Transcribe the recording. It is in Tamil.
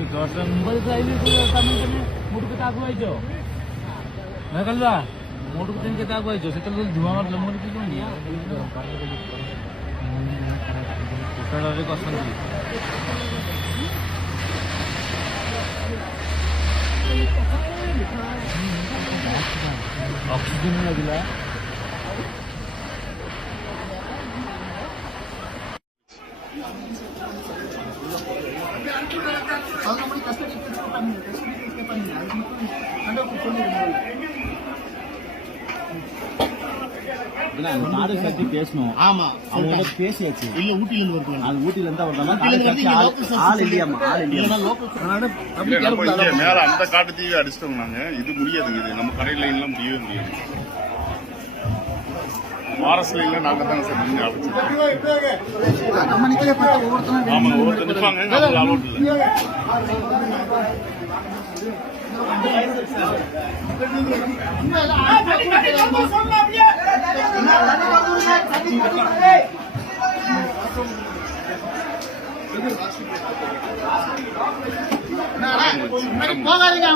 मोटू के आगु आइज ना कलवा मोटू के आगु आइज से धुआ मार लंबन की ऑक्सीजन लगे நாடு கட்டி பேசணும். ஆமா அவங்க பேசியாச்சு. இல்ல ஊட்டில இருந்து வருவாங்க. அது ஊட்டில இருந்து வருவாங்க. ஆள் இல்லையாமா ஆள் இல்லையா லோக்கல் மேல அந்த காட்டு தீவை அடிச்சிட்டோம் நாங்க. இது முடியாது. இது நம்ம கடை லைன்லாம் முடியவே முடியாது. மாரஸ் லைன்ல நாங்க தான் சார் நின்று அடிச்சோம். நம்ம நிக்கல பார்த்தா ஒவ்வொருத்தரும் ஆமா ஒவ்வொருத்தர் நிப்பாங்க. நம்ம அலோட் இல்ல. போகாதீங்க.